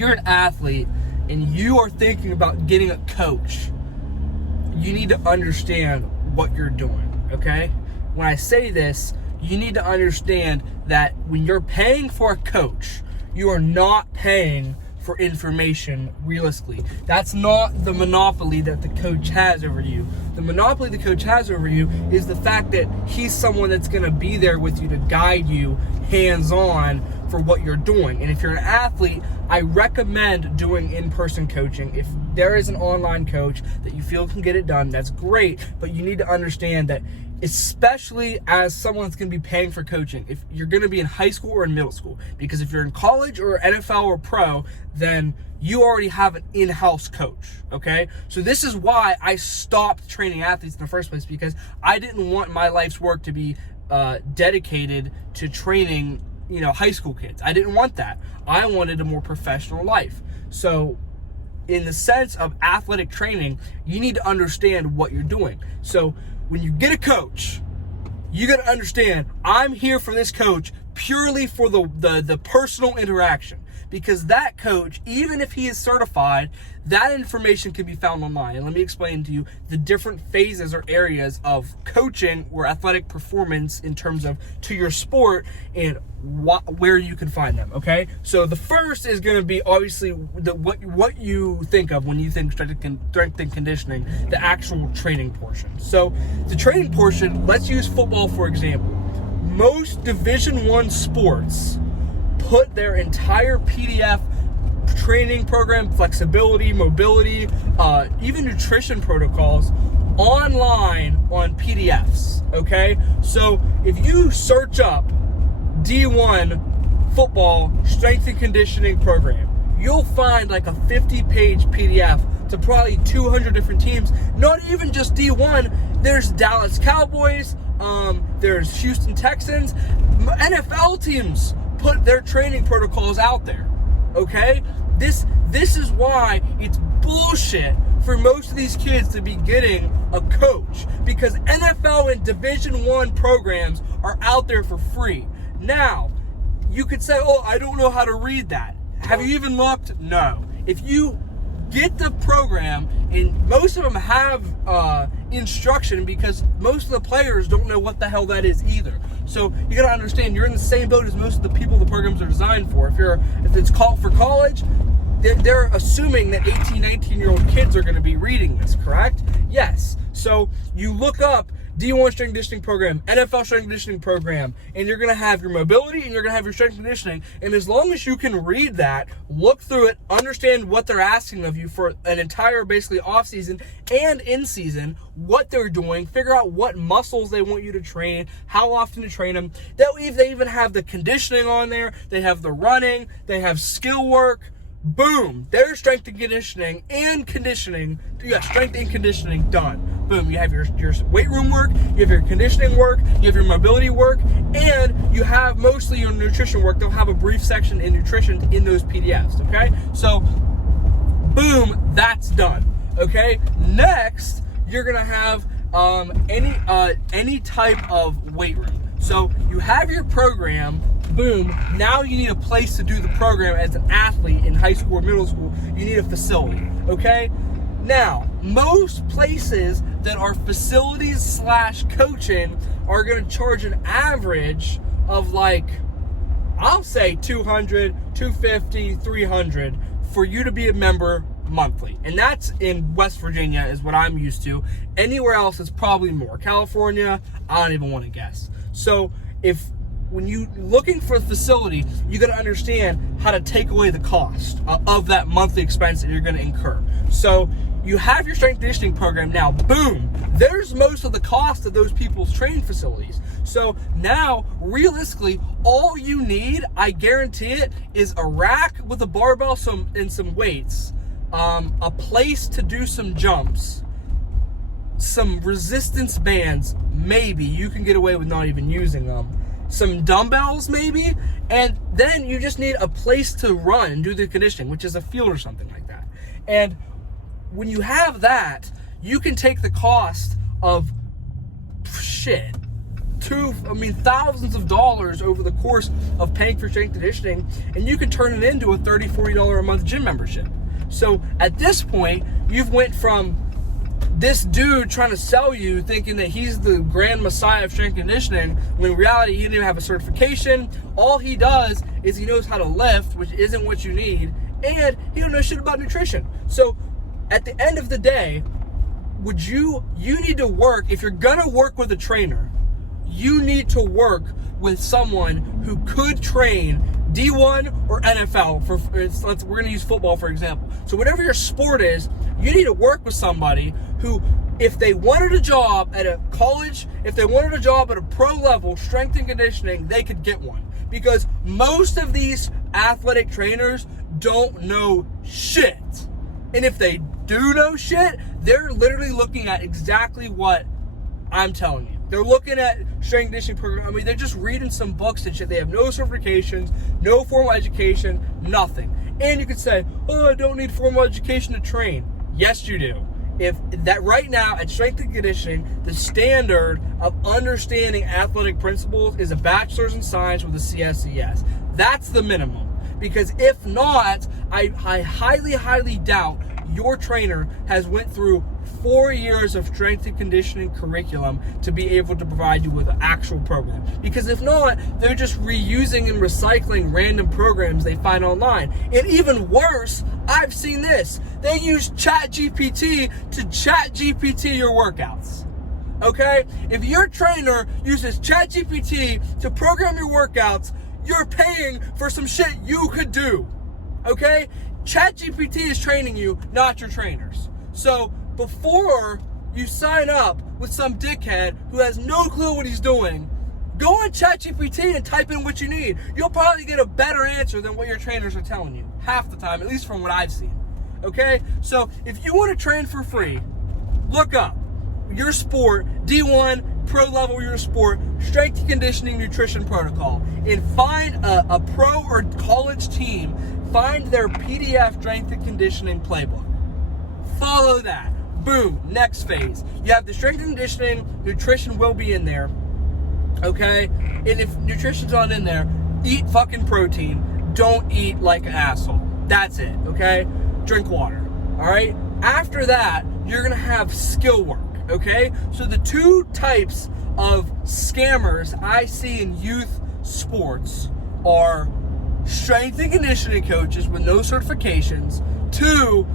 you're an athlete and you are thinking about getting a coach, you need to understand what you're doing, okay? When I say this, you need to understand that when you're paying for a coach, you are not paying for information realistically. That's not the monopoly that the coach has over you. The monopoly the coach has over you is the fact that he's someone that's going to be there with you to guide you hands-on for what you're doing. And if you're an athlete, I recommend doing in-person coaching. If there is an online coach that you feel can get it done, that's great, but you need to understand that, especially as someone that's going to be paying for coaching, if you're going to be in high school or in middle school, because if you're in college or NFL or pro, then you already have an in-house coach, okay? So this is why I stopped training athletes in the first place, because I didn't want my life's work to be dedicated to training, high school kids. I didn't want that. I wanted a more professional life. So in the sense of athletic training, you need to understand what you're doing. So when you get a coach, you got to understand, I'm here for this coach purely for the personal interaction. Because that coach, even if he is certified, that information can be found online. And let me explain to you the different phases or areas of coaching or athletic performance in terms of to your sport and where you can find them, okay? So the first is going to be obviously what you think of when you think strength and conditioning, the actual training portion. So the training portion, let's use football for example. Most Division I sports put their entire PDF training program, flexibility, mobility, even nutrition protocols online on PDFs, okay? So if you search up D1 football strength and conditioning program, you'll find like a 50-page PDF to probably 200 different teams. Not even just D1, there's Dallas Cowboys, there's Houston Texans, NFL teams put their training protocols out there, okay? This is why it's bullshit for most of these kids to be getting a coach, because NFL and Division I programs are out there for free. Now, you could say, oh, I don't know how to read that. Have you even looked? No. If you get the program, and most of them have instruction, because most of the players don't know what the hell that is either. So you gotta understand, you're in the same boat as most of the people the programs are designed for. If it's called for college, they're assuming that 18, 19-year-old kids are gonna be reading this, correct? Yes. So you look up D1 strength and conditioning program, NFL strength and conditioning program, and you're going to have your mobility and you're going to have your strength and conditioning. And as long as you can read that, look through it, understand what they're asking of you for an entire basically off season and in season, what they're doing, figure out what muscles they want you to train, how often to train them. They even have the conditioning on there. They have the running. They have skill work. Boom, there's strength and conditioning and conditioning. You got strength and conditioning done. Boom, you have your weight room work, you have your conditioning work, you have your mobility work, and you have mostly your nutrition work. They'll have a brief section in nutrition in those PDFs, okay? So, boom, that's done, okay? Next, you're gonna have any type of weight room. So you have your program, boom, now you need a place to do the program as an athlete in high school or middle school. You need a facility, okay? Now, most places that are facilities / coaching are gonna charge an average of I'll say $200, $250, $300 for you to be a member monthly. And that's in West Virginia is what I'm used to. Anywhere else it's probably more. California, I don't even want to guess. So when you looking for a facility, you got to understand how to take away the cost of that monthly expense that you're going to incur. So you have your strength conditioning program now, boom, there's most of the cost of those people's training facilities. So now, realistically, all you need, I guarantee it, is a rack with a barbell and some weights, a place to do some jumps, some resistance bands, maybe you can get away with not even using them, some dumbbells maybe, and then you just need a place to run and do the conditioning, which is a field or something like that. And when you have that, you can take the cost of thousands of dollars over the course of paying for strength conditioning, and you can turn it into a $30, $40 a month gym membership. So at this point, you've went from this dude trying to sell you thinking that he's the grand messiah of strength conditioning, when in reality he didn't even have a certification. All he does is he knows how to lift, which isn't what you need, and he don't know shit about nutrition. So at the end of the day, you need to work, if you're gonna work with a trainer, you need to work with someone who could train D1 or NFL. We're going to use football for example. So whatever your sport is, you need to work with somebody who, if they wanted a job at a college, if they wanted a job at a pro level, strength and conditioning, they could get one. Because most of these athletic trainers don't know shit. And if they do know shit, they're literally looking at exactly what I'm telling you. They're looking at strength conditioning program. They're just reading some books and shit. They have no certifications, no formal education, nothing. And you could say, oh, I don't need formal education to train. Yes, you do. If that right now at strength and conditioning, the standard of understanding athletic principles is a bachelor's in science with a CSCS. That's the minimum. Because if not, I highly, highly doubt your trainer has went through 4 years of strength and conditioning curriculum to be able to provide you with an actual program. Because if not, they're just reusing and recycling random programs they find online. And even worse, I've seen this. They use ChatGPT to ChatGPT your workouts. Okay? If your trainer uses ChatGPT to program your workouts, you're paying for some shit you could do. Okay? ChatGPT is training you, not your trainers. So before you sign up with some dickhead who has no clue what he's doing, go on ChatGPT and type in what you need. You'll probably get a better answer than what your trainers are telling you, half the time, at least from what I've seen. Okay? So if you want to train for free, look up your sport, D1, pro level your sport, strength and conditioning nutrition protocol, and find a pro or college team. Find their PDF strength and conditioning playbook. Follow that. Boom. Next phase. You have the strength and conditioning. Nutrition will be in there. Okay? And if nutrition's not in there, eat fucking protein. Don't eat like an asshole. That's it. Okay? Drink water. Alright? After that, you're going to have skill work. Okay? So the two types of scammers I see in youth sports are strength and conditioning coaches with no certifications, 2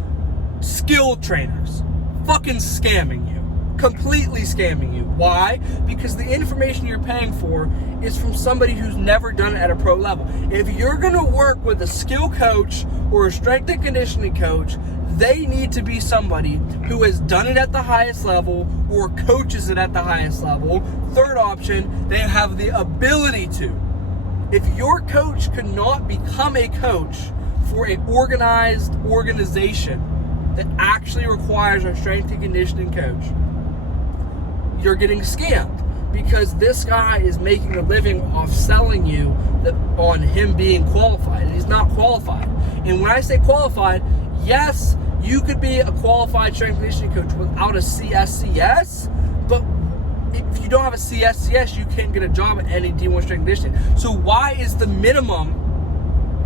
skill trainers fucking scamming you, completely scamming you. Why? Because the information you're paying for is from somebody who's never done it at a pro level. If you're going to work with a skill coach or a strength and conditioning coach, they need to be somebody who has done it at the highest level or coaches it at the highest level. Third option, they have the ability to. If your coach could not become a coach for an organized organization that actually requires a strength and conditioning coach, you're getting scammed, because this guy is making a living off selling you that on him being qualified, and he's not qualified. And when I say qualified, yes, you could be a qualified strength and conditioning coach without a CSCS, but if you don't have a CSCS, you can't get a job at any D1 strength and conditioning. So why is the minimum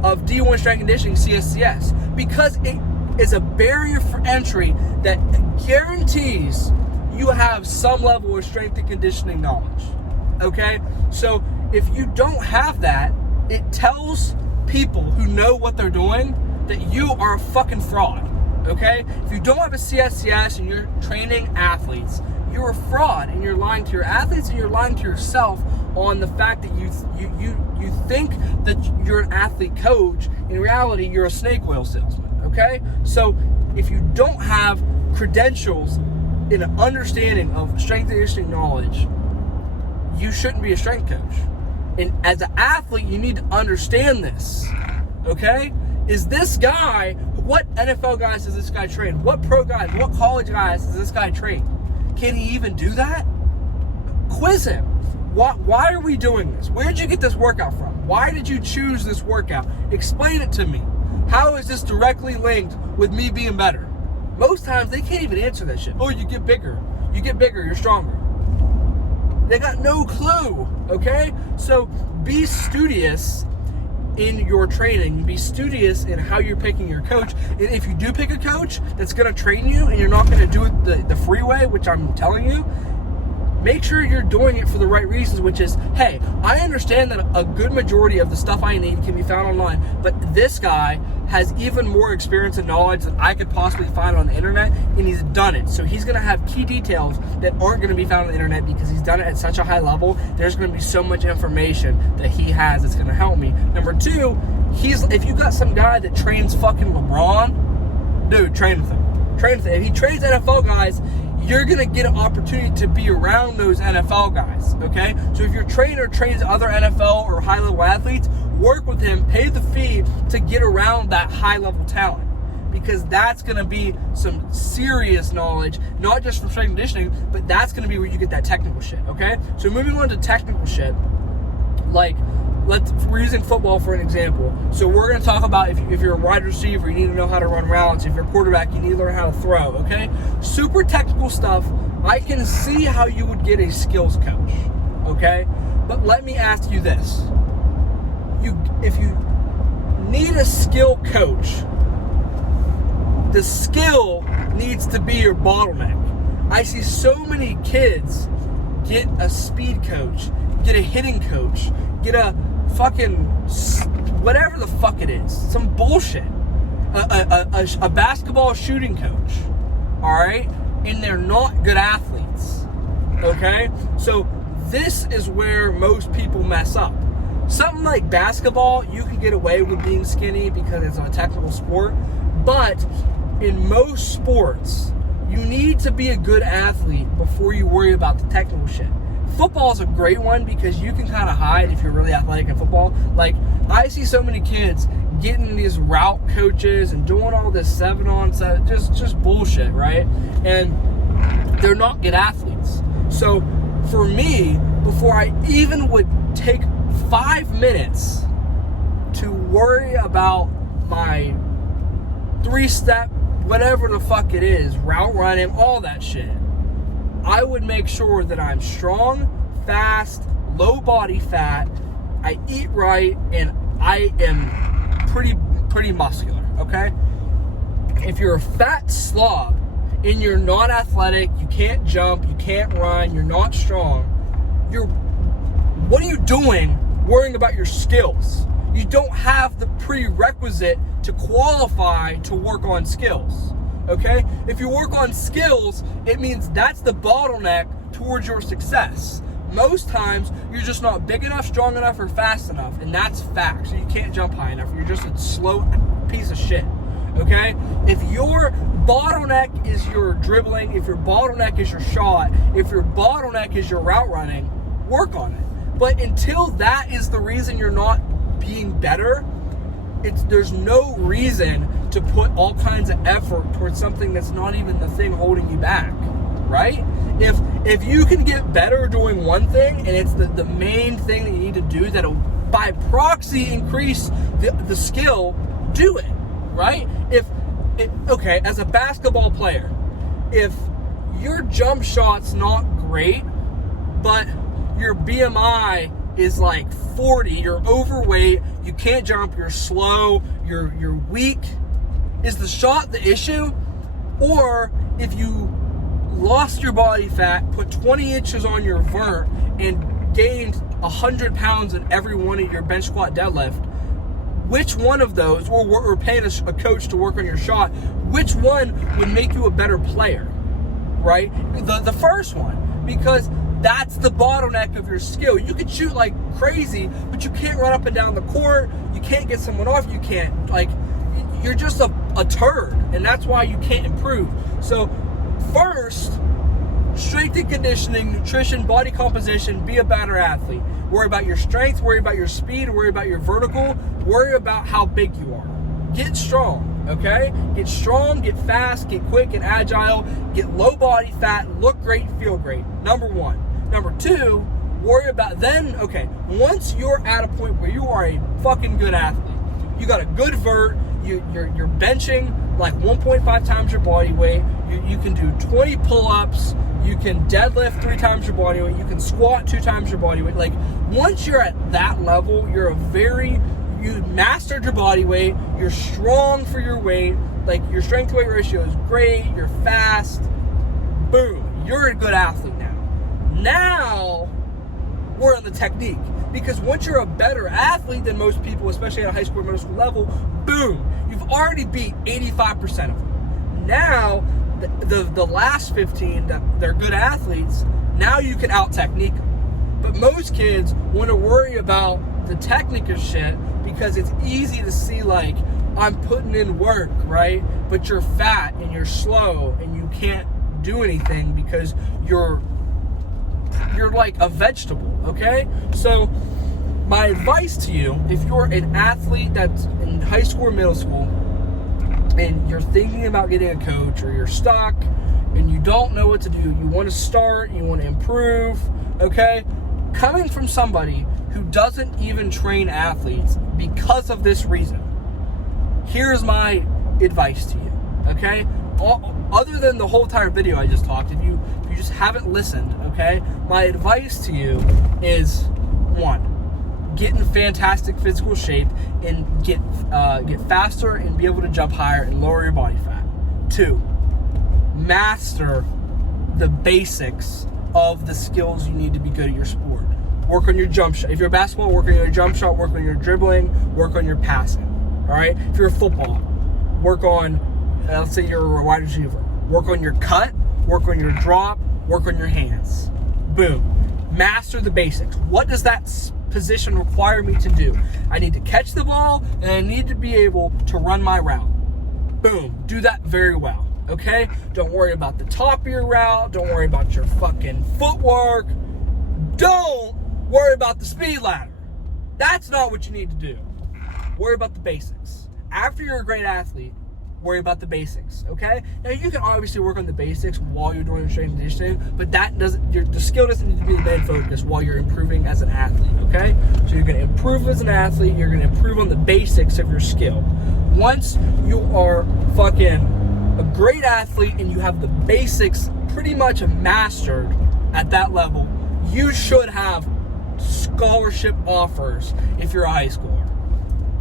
of D1 strength and conditioning CSCS? Because it is a barrier for entry that guarantees you have some level of strength and conditioning knowledge. Okay? So if you don't have that, it tells people who know what they're doing that you are a fucking fraud. Okay? If you don't have a CSCS and you're training athletes, you're a fraud, and you're lying to your athletes and you're lying to yourself on the fact that you think that you're an athlete coach. In reality, you're a snake oil salesman. Okay? So if you don't have credentials in an understanding of strength and conditioning knowledge, you shouldn't be a strength coach. And as an athlete, you need to understand this. Okay? Is this guy, what NFL guys does this guy train? What pro guys, what college guys does this guy train? Can he even do that? Quiz him. Why are we doing this? Where did you get this workout from? Why did you choose this workout? Explain it to me. How is this directly linked with me being better? Most times they can't even answer that shit. Oh, you get bigger. You get bigger, you're stronger. They got no clue, okay? So be studious in your training. Be studious in how you're picking your coach. And if you do pick a coach that's going to train you and you're not going to do it the free way, which I'm telling you, make sure you're doing it for the right reasons, which is, hey, I understand that a good majority of the stuff I need can be found online, but this guy has even more experience and knowledge than I could possibly find on the internet, and he's done it. So he's going to have key details that aren't going to be found on the internet because he's done it at such a high level. There's going to be so much information that he has that's going to help me. Number two, if you got some guy that trains fucking LeBron, dude, train with him. Train with him. If he trains NFL guys, you're going to get an opportunity to be around those NFL guys, okay? So if your trainer trains other NFL or high-level athletes, work with him, pay the fee to get around that high-level talent, because that's going to be some serious knowledge, not just from strength and conditioning, but that's going to be where you get that technical shit, okay? So moving on to technical shit, like, we're using football for an example. So we're going to talk about if you're a wide receiver, you need to know how to run routes. If you're a quarterback, you need to learn how to throw, okay? Super technical stuff. I can see how you would get a skills coach, okay? But let me ask you this. If you need a skill coach, the skill needs to be your bottleneck. I see so many kids get a speed coach, get a hitting coach, get a fucking whatever the fuck it is, some bullshit, a basketball shooting coach, all right, and they're not good athletes, okay? So this is where most people mess up. Something like basketball, you can get away with being skinny because it's a technical sport, but in most sports, you need to be a good athlete before you worry about the technical shit. Football is a great one because you can kind of hide if you're really athletic in football. Like, I see so many kids getting these route coaches and doing all this 7-on-7, just bullshit, right? And they're not good athletes. So for me, before I even would take 5 minutes to worry about my 3-step, whatever the fuck it is, route running, all that shit, I would make sure that I'm strong, fast, low body fat, I eat right, and I am pretty muscular, okay? If you're a fat slob and you're not athletic, you can't jump, you can't run, you're not strong, what are you doing worrying about your skills? You don't have the prerequisite to qualify to work on skills. Okay? If you work on skills, it means that's the bottleneck towards your success. Most times, you're just not big enough, strong enough, or fast enough, and that's fact. So you can't jump high enough. You're just a slow piece of shit. Okay? If your bottleneck is your dribbling, if your bottleneck is your shot, if your bottleneck is your route running, work on it. But until that is the reason you're not being better, there's no reason to put all kinds of effort towards something that's not even the thing holding you back, right? If you can get better doing one thing and it's the main thing that you need to do that'll by proxy increase the skill, do it, right? Okay, as a basketball player, if your jump shot's not great, but your BMI is like 40, you're overweight, you can't jump, you're slow, you're weak, is the shot the issue? Or if you lost your body fat, put 20 inches on your vert, and gained 100 pounds in every one of your bench squat deadlift, which one of those, or paying a coach to work on your shot, which one would make you a better player, right? The first one, because that's the bottleneck of your skill. You can shoot like crazy, but you can't run up and down the court, you can't get someone off, you're just a turd, and that's why you can't improve. So first, strength and conditioning, nutrition, body composition, be a better athlete. Worry about your strength, worry about your speed, worry about your vertical, worry about how big you are. Get strong, okay? Get strong, get fast, get quick and agile, get low body fat, look great, feel great. Number one. Number two, worry about once you're at a point where you are a fucking good athlete, you got a good vert, You're benching like 1.5 times your body weight. You can do 20 pull-ups. You can deadlift 3 times your body weight. You can squat 2 times your body weight. Like, once you're at that level, you mastered your body weight. You're strong for your weight. Like, your strength to weight ratio is great. You're fast. Boom. You're a good athlete now. Now, we're on the technique. Because once you're a better athlete than most people, especially at a high school or middle school level, boom, you've already beat 85% of them. Now, the last 15, they're good athletes, now you can out-technique them. But most kids want to worry about the technical shit because it's easy to see, like, I'm putting in work, right? But you're fat and you're slow and you can't do anything because you're like a vegetable, okay? So my advice to you, if you're an athlete that's in high school or middle school and you're thinking about getting a coach, or you're stuck and you don't know what to do, you want to start, you want to improve, okay? Coming from somebody who doesn't even train athletes because of this reason, here's my advice to you, okay? Other than the whole entire video I just talked, if you just haven't listened, okay, my advice to you is, 1, get in fantastic physical shape and get faster and be able to jump higher and lower your body fat. 2, master the basics of the skills you need to be good at your sport. Work on your jump shot. If you're a basketball, work on your jump shot, work on your dribbling, work on your passing, all right? If you're a football, work on, let's say you're a wide receiver, work on your cut, work on your drop, work on your hands. Boom. Master the basics. What does that position require me to do? I need to catch the ball, and I need to be able to run my route. Boom. Do that very well, okay? Don't worry about the top of your route. Don't worry about your fucking footwork. Don't worry about the speed ladder. That's not what you need to do. Worry about the basics. After you're a great athlete, worry about the basics, okay? Now, you can obviously work on the basics while you're doing strength and conditioning, but the skill doesn't need to be the main focus while you're improving as an athlete, okay? So you're going to improve as an athlete, you're going to improve on the basics of your skill. Once you are fucking a great athlete and you have the basics pretty much mastered at that level, you should have scholarship offers if you're a high schooler.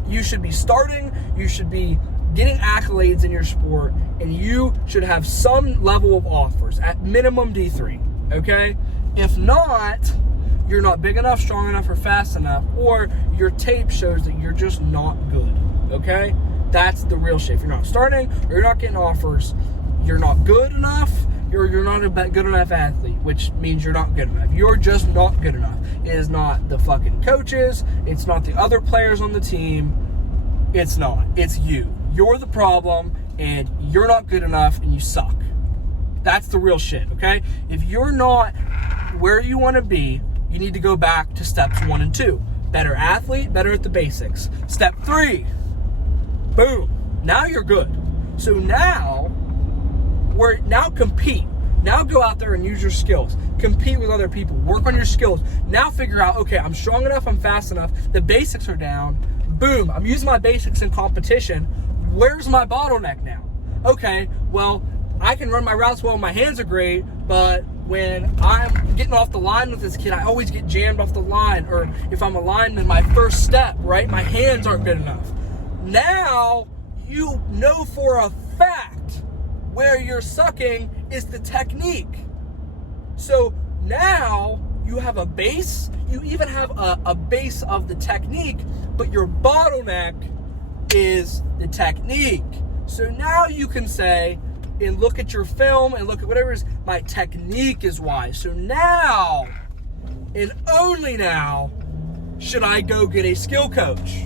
You should be starting, you should be getting accolades in your sport, and you should have some level of offers, at minimum D3, okay? If not, you're not big enough, strong enough, or fast enough, or your tape shows that you're just not good, okay? That's the real shit. If you're not starting, or you're not getting offers, you're not good enough, you're not a good enough athlete, which means you're not good enough. You're just not good enough. It is not the fucking coaches, it's not the other players on the team, it's not. It's you. You're the problem, and you're not good enough, and you suck. That's the real shit, okay? If you're not where you want to be, you need to go back to steps 1 and 2. Better athlete, better at the basics. Step 3, boom. Now you're good. So now compete. Now go out there and use your skills. Compete with other people. Work on your skills. Now figure out, okay, I'm strong enough, I'm fast enough, the basics are down. Boom, I'm using my basics in competition. Where's my bottleneck now? Okay, well, I can run my routes well, my hands are great, but when I'm getting off the line with this kid, I always get jammed off the line. Or if I'm aligned in my first step, right, my hands aren't good enough. Now, you know for a fact where you're sucking is the technique. So now you have a base, you even have a base of the technique, but your bottleneck is the technique. So now you can say, and look at your film and look at whatever it is, my technique is wise. So now, and only now, should I go get a skill coach.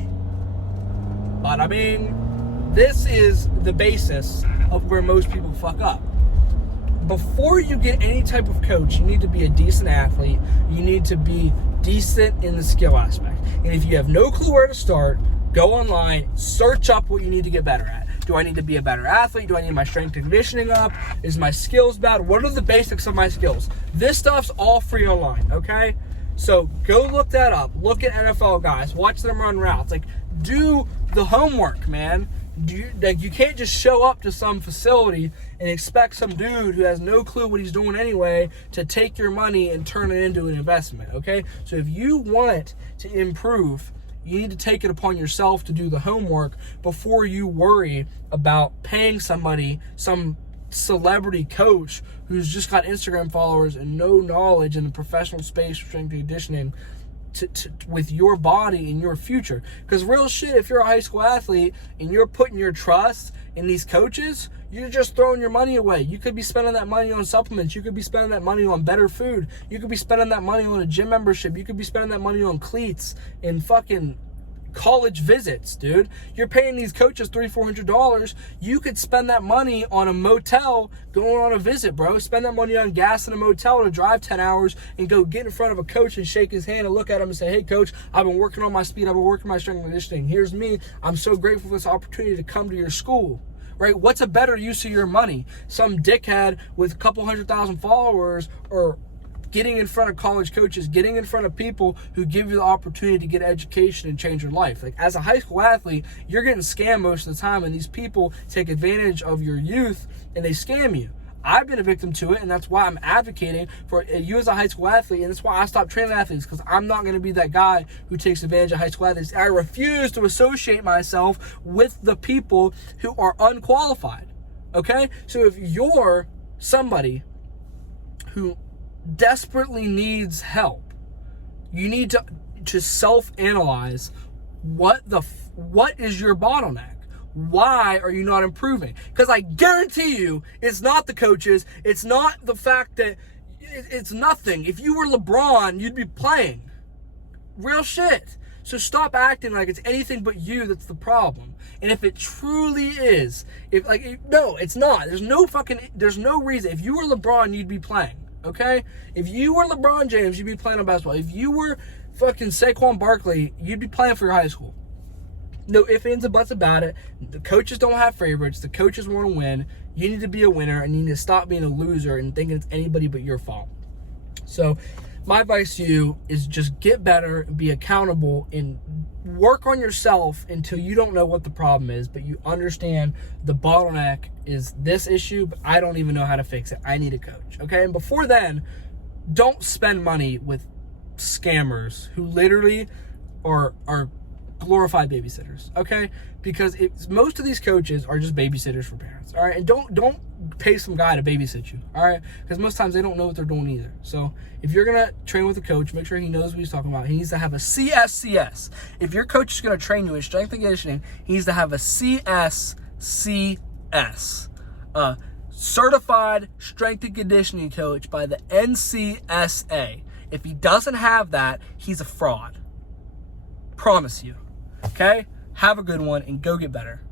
But I mean, this is the basis of where most people fuck up. Before you get any type of coach, you need to be a decent athlete. You need to be decent in the skill aspect. And if you have no clue where to start, go online, search up what you need to get better at. Do I need to be a better athlete? Do I need my strength and conditioning up? Is my skills bad? What are the basics of my skills? This stuff's all free online, okay? So go look that up. Look at NFL guys. Watch them run routes. Like, do the homework, man. You can't just show up to some facility and expect some dude who has no clue what he's doing anyway to take your money and turn it into an investment, okay? So if you want to improve, you need to take it upon yourself to do the homework before you worry about paying somebody, some celebrity coach who's just got Instagram followers and no knowledge in the professional space of strength and conditioning with your body and your future. Because real shit, if you're a high school athlete and you're putting your trust in these coaches, you're just throwing your money away. You could be spending that money on supplements. You could be spending that money on better food. You could be spending that money on a gym membership. You could be spending that money on cleats and fucking college visits, dude. You're paying these coaches $300-$400. You could spend that money on a motel going on a visit, bro. Spend that money on gas in a motel to drive 10 hours and go get in front of a coach and shake his hand and look at him and say, hey, coach, I've been working on my speed. I've been working my strength and conditioning. Here's me. I'm so grateful for this opportunity to come to your school. Right? What's a better use of your money? Some dickhead with a couple 100,000 followers, or getting in front of college coaches, getting in front of people who give you the opportunity to get education and change your life. Like, as a high school athlete, you're getting scammed most of the time, and these people take advantage of your youth and they scam you. I've been a victim to it, and that's why I'm advocating for you as a high school athlete, and that's why I stopped training athletes, because I'm not going to be that guy who takes advantage of high school athletes. I refuse to associate myself with the people who are unqualified, okay? So if you're somebody who desperately needs help, you need to self-analyze what is your bottleneck. Why are you not improving? Because I guarantee you, it's not the coaches. It's not the fact that it's nothing. If you were LeBron, you'd be playing. Real shit. So stop acting like it's anything but you that's the problem. And if it truly is, no, it's not. There's no reason. If you were LeBron, you'd be playing. Okay? If you were LeBron James, you'd be playing on basketball. If you were fucking Saquon Barkley, you'd be playing for your high school. No ifs, ands, and buts about it. The coaches don't have favorites. The coaches want to win. You need to be a winner, and you need to stop being a loser and thinking it's anybody but your fault. So my advice to you is just get better, be accountable, and work on yourself until you don't know what the problem is, but you understand the bottleneck is this issue, but I don't even know how to fix it. I need a coach, okay? And before then, don't spend money with scammers who literally are glorified babysitters, okay? Because most of these coaches are just babysitters for parents, all right? And don't pay some guy to babysit you, all right? Because most times they don't know what they're doing either. So if you're gonna train with a coach, make sure he knows what he's talking about. He needs to have a CSCS. If your coach is gonna train you in strength and conditioning, he needs to have a CSCS, certified strength and conditioning coach by the NCSA. If he doesn't have that, he's a fraud. Promise you. Okay? Have a good one and go get better.